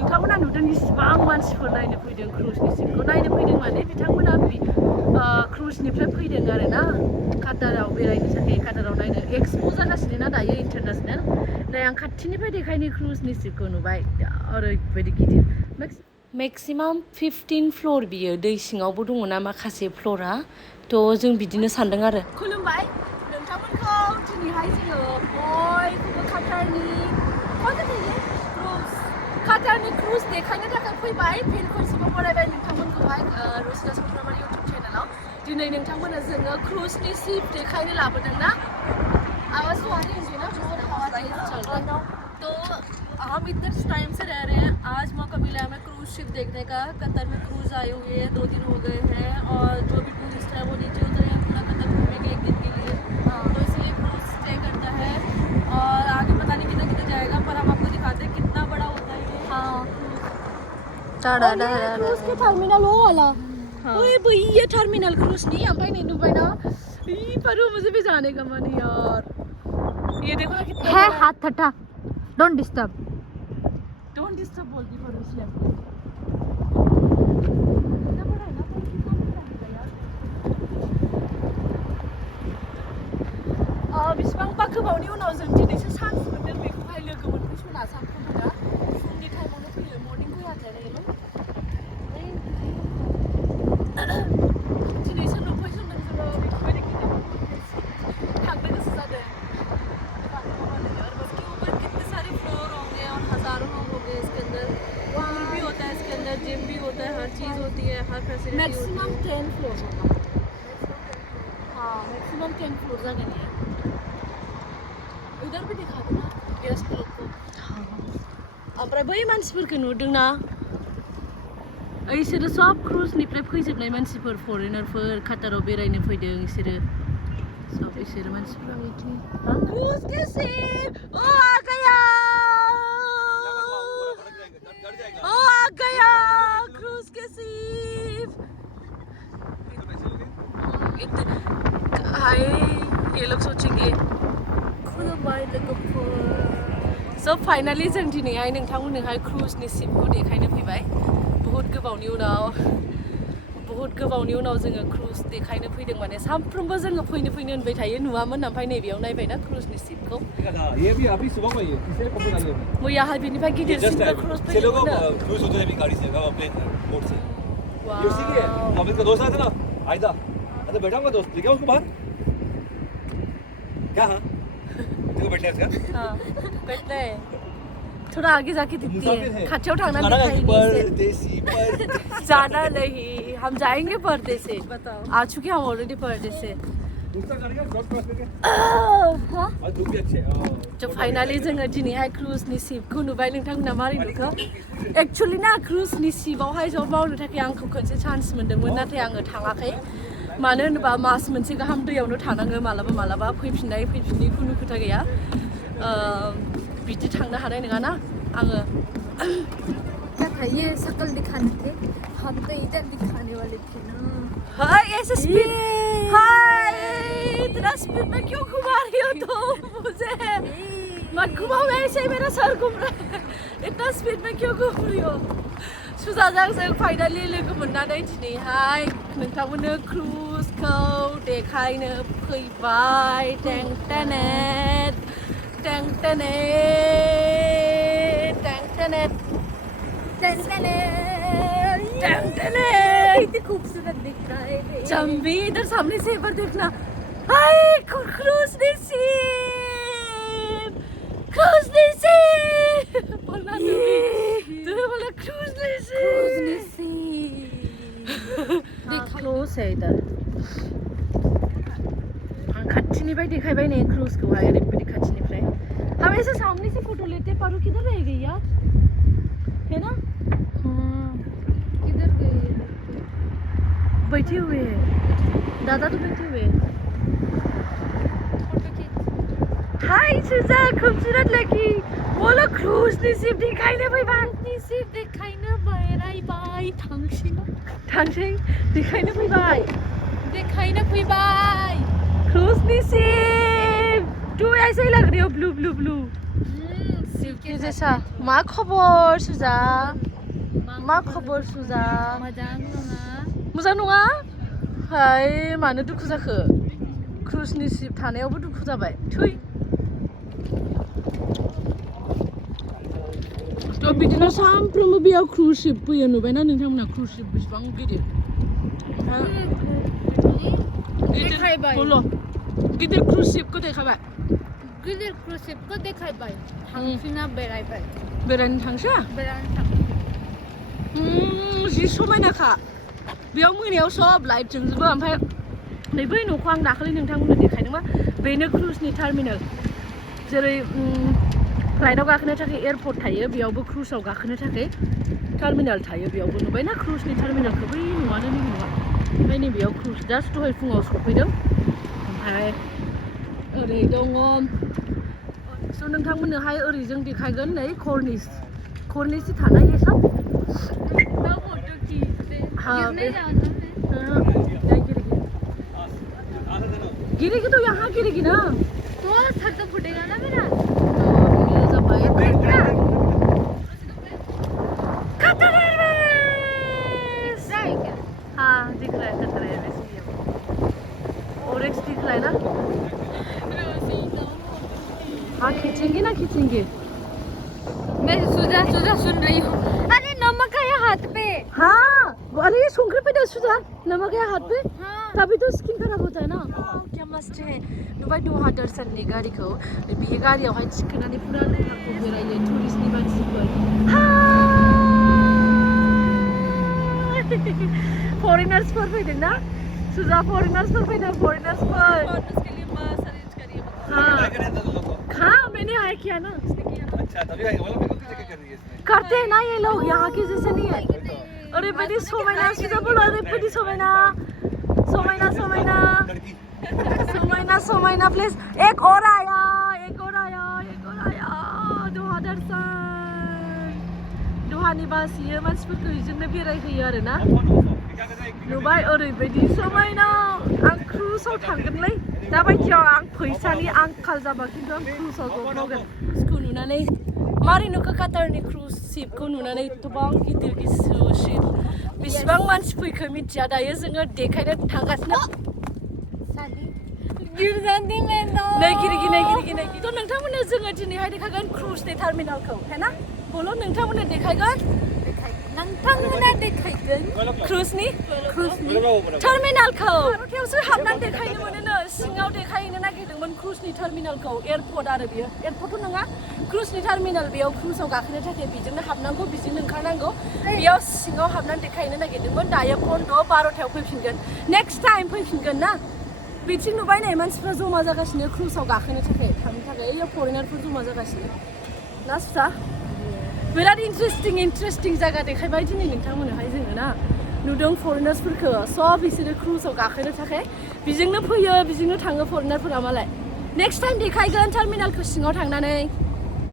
नोंथांमोना नुदों इसिबां मानसिफोर नायनो फैदों क्रुजनि सिपखौ नायनो फैदों माने बिथांमोना क्रुजनिफ्राय फैदों आरो ना काटाराव बेरायनो थाखाय काटाराव नायनो एक्सपो जागासिनो ना दायो इन्टारनेसनेल नै आं खाथिनिफ्राय देखायनो क्रुजनि सिपखौ नुबाय ओरैबायदि गिदिर मेक्सिमाम 15 फ्ल'र बियो दै सिङावबो दङ ना माखासे फ्ल'रा थ' जों बिदिनो सानदों आरो खुलुमबाय नोंथांमोनखौ दिनैहाय जोङो बयखौबो काटारनि क्रुज देखायनो थाखाय फैबाय फिन खनसेबो बरायबाय नोंथांमोनखौहाय रसिता सामफ्रामारि इउटुब चेनेलाव दिनै नोंथांमोना जोङो क्रुजनि सिप देखायनो लाबोदों ना आवाज तो आ रही है ना बहुत हवा तेज चल रहा है तो हम इतने टाइम से रह रहे हैं आज मौका मिला है हमें क्रूज शिप देखने का कतर में क्रूज आए हुए हैं 2 दिन हो गए हैं और जो भी टूरिस्ट है वो नीचे उतरे हैं पूरा कतर घूमेंगे 1 दिन के लिए तो इसलिए क्रूज स्टे करता है और आगे पता नहीं कितना कितना जाएगा पर हम आपको दिखाते हैं कितना बड़ा होता है ये क्रूज के टर्मिनल वो वाला ओए भैया टर्मिनल क्रूज नहीं हम भाई नहीं नुबाई ना पर मुझे भी जाने का मन यार ये देखो ना कितना है हाथ हटा डोंट डिस्टर्ब बोलती पर इसलिए बेसेबांबा गोबावनि उनाव जों दिनैसो चान्स मोनदों बेखौहाय लोगो मोनफैसना सानफ्रोमबो फुंनि टाइमावनो फैयो मर्निं फैयाखै दिनैसो नुफैसनदों जोङो बेफोरबायदि गिदिर थांनो गोसो जादों कितने सारे फ्लोर होंगे और हजारों लोग होंगे इसके अंदर पूल भी होता है इसके अंदर जिम भी होता है हर चीज़ होती है हर फैसिलिटी मैक्सिमम 10 फ्लोर होगा हाँ मैक्सिमम 10 फ्लोर जागोन ये उधर भी दिखा दो ना गेस्ट लोग को ओमफ्राय बै मानसिफोरखौ नुदोंना इसोरो सब क्रुजनिफ्राय फैजोबनाय मानसिफोर फरेनारफोर काटाराव बेरायनो फैदों सब इसोरो मानसिफोरा क्रूज के सिप ओ आ गया क्रूज के सिप हाय ये लोग सोचेंगे सो फाइनली जों दिनैहाय नोंथांमोननोहाय क्रुजनि सिपखौ देखायनो फैबाय बहुत गोबावनि उनाव जोङो क्रुज देखायनो फैदों माने सानफ्रोमबो जोङो फैनो होनबाय थायो नुवामोन ओमफ्राय नैबेयाव नायबायना क्रुजनि सिपखौ मैयाहाय बिनिफ्राय गिदिरसिनबो क्रुज फैदोंमोन बैठना है थोड़ा आगे जाके दिखती है खाचियों ठाना जाना नहीं हम जाएंगे पर्दे से बताओ आ चुके हम ऑलरेडी पर्दे से जो फाइनली जोङो दिनैहाय क्रुजनि सिपखौ नुबाय नोंथांमोना मारै नुखो एक्चुअली ना क्रुजनि सिपआवहाय जब मावनो थाखाय आंखौ खनसे चान्स मोन्दोंमोन नाथाय आङो थाङाखै मानो होनोबा मास मोनसे गाहाम दैयावनो थानाङो मालाबा फैफिननाय खुनु खोथा गैया बिदि थांनो हानाय नङा ना आङो ये शक्ल दिखाने थे हम तो इधर दिखाने वाले थे ना हाय ऐसे स्पीड हाय इतना स्पीड में क्यों घुमा रही हो तुम मुझे मत घुमाओ ऐसे ही मेरा सर घूम रहा है इतना स्पीड में क्यों घूम रही हो सुजाजों जों फाइनालि लोगो मोननानै दिनैहाय नोंथांमोननो क्रुजखौ देखायनो फैबाय टेंटेनेट कितनी खूबसूरत दिख रहा है जम्बी इधर सामने से एक बार देखना हाय क्रूजनी सिप बोलना तुम्हें बोला क्रूजनी सिप क्लोज है इधर खाथिनिफ्राय देखायबाय ने क्रूजखौहाय ओरैबायदि खाथिनिफ्राय हम ऐसे सामने से फोटो लेते पारो किधर रह गई यार है ना किधर गए बैठे हुए हैं दादा तो बैठे हुए हाय सुजा खूबसूरत लगी बोलो क्रूजनि सिप देखायनो फैबाय थांसै देखायनो फैबाय क्रूजनि सिप तू ऐसे ही लग रही हो ब्लू गेजेसा मा खबर सुजा मा खबर सुजा मोजां नङा हाय मानो दुखु जाखो क्रुजनि शिप थानायावबो दुखु जाबाय थै थ' बिदिनो सानफ्रोमबो बेयाव क्रुज शिप फैयो नुबायना नोंथांमोना क्रुज शिप बेसेबां गिदिर गिदिर क्रुज शिपखौ देखाबाय गिदिर क्रुज शिपखौ देखायबाय थांफिना बेरायबाय बेरायनो थांसै जि समायनाखा बेयाव मोनायाव सब लाइट जोंजोबो ओमफ्राय नै बै न'खौ आं दाखालि नोंथांमोननो देखायदोंमोन बेनो क्रुजनि टार्मिनेल जेरै फ्लाइटआव गाखोनो थाखाय एयारपर्ट थायो बेयावबो क्रुजआव गाखोनो थाखाय टार्मिनेल थायो बेयावबो नुबायना क्रुजनि टार्मिनेलखौ बै न'आनो नैबे नङा ओमफ्राय नैबेयाव क्रुज जास्ट दहाय फुङाव सफैदों ओमफ्राय ओरै दङ स' नोंथांमोननोहाय ओरैजों देखायगोन नै कर्निसि थानाय ये सब गिरेगी तो यहाँ गिरेगी ना तो सर तो फुटेगा ना मेरा वीडियो जब आए कतर एयरवेज हाँ दिख रहा है कतर एयरवेज ऑरेंज दिख रहा है ना हाँ खींचेंगे ना खींचेंगे मैं सुजा सुन रही हूँ अरे नमक है हाथ पे हाँ अरे ये संख्री पे सुजा नमक है हाथ पे हाँ तभी तो स्किन खराब होता है ना क्या मस्त है नुबाय दहा दर्शननि गारिखौ बे गारियावहाय थिखोनानै पुरा दहाखौ बेरायो टुरिस्टनि मानसिफोर फरेनार्सफोर फैदों ना सुजा फरेनार्सफोर फैदों फरेनार्सफोर हाँ मैंने हाय किया ना अच्छा तभी आएगा मतलब बिल्कुल चेक कर रही है इसमें करते हैं ना ये लोग यहाँ के जैसे नहीं है अरे बड़ी सोमैना सुजा बोलो अरे बड़ी सोमैना प्लीज एक और आया दोहा दर्शन दोहानि बास यो मानसिफोरखौ बेजोंनो बेरायहोयो आरो ना नुबाय ओरैबायदि समायना आं क्रुजआव थांगोनलै दाबायदियाव आं फैसानि आंखाल जाबा खिन्थु आं क्रुजआव ज'मावगोन क्रुजखौ नुनानै मारै नुखो काटारनि क्रुज शिपखौ नुनानै गोबां गिदिर शिप बेसेबां मानसि फैखो मिथिया दायो जोङो देखायनो थांगासिनो नै गिरिगि थ' नोंथांमोननो जोङो दिनैहाय देखायगोन क्रुजनि टार्मिनेलखौ हैना बोलो नोंथांमोननो देखायगोन क्रुजनि टार्मिनेलखौ भारतयावसो हाबनानै देखायनो मोनोनो सिङाव देखायनो नागिरदोंमोन क्रुजनि टार्मिनेलखौ एयारपर्ट आरो बियो एयारपर्टथ' नङा क्रुजनि टार्मिनेल बेयाव क्रुजआव गाखोनो थाखाय बेजोंनो हाबनांगौ बेजोंनो ओंखारनांगौ बेयाव सिङाव हाबनानै देखायनो नागिरदोंमोन दायो बन्द' 12थायाव फैफिनगोन नेक्स्ट टाइम फैफिनगोन ना बिथिं नुबाय नै मानसिफ्रा जमा जागासिनो क्रुजआव गाखोनो थाखाय थांनो थाखाय फरेनारफोर जमा जागासिनो ना सुसा बिराद इन्ट्रेस्टिं जायगा देखायबाय दिनै नोंथांमोननोहाय जोङो ना नुदों फरेनार्सफोरखौ सब बिसोरो क्रुजआव गाखोनो थाखाय बेजोंनो फैयो बेजोंनो थाङो फरेनारफोरा मालाय नेक्स्ट टाइम देखायगोन टार्मिनेलखौ सिङाव थांनानै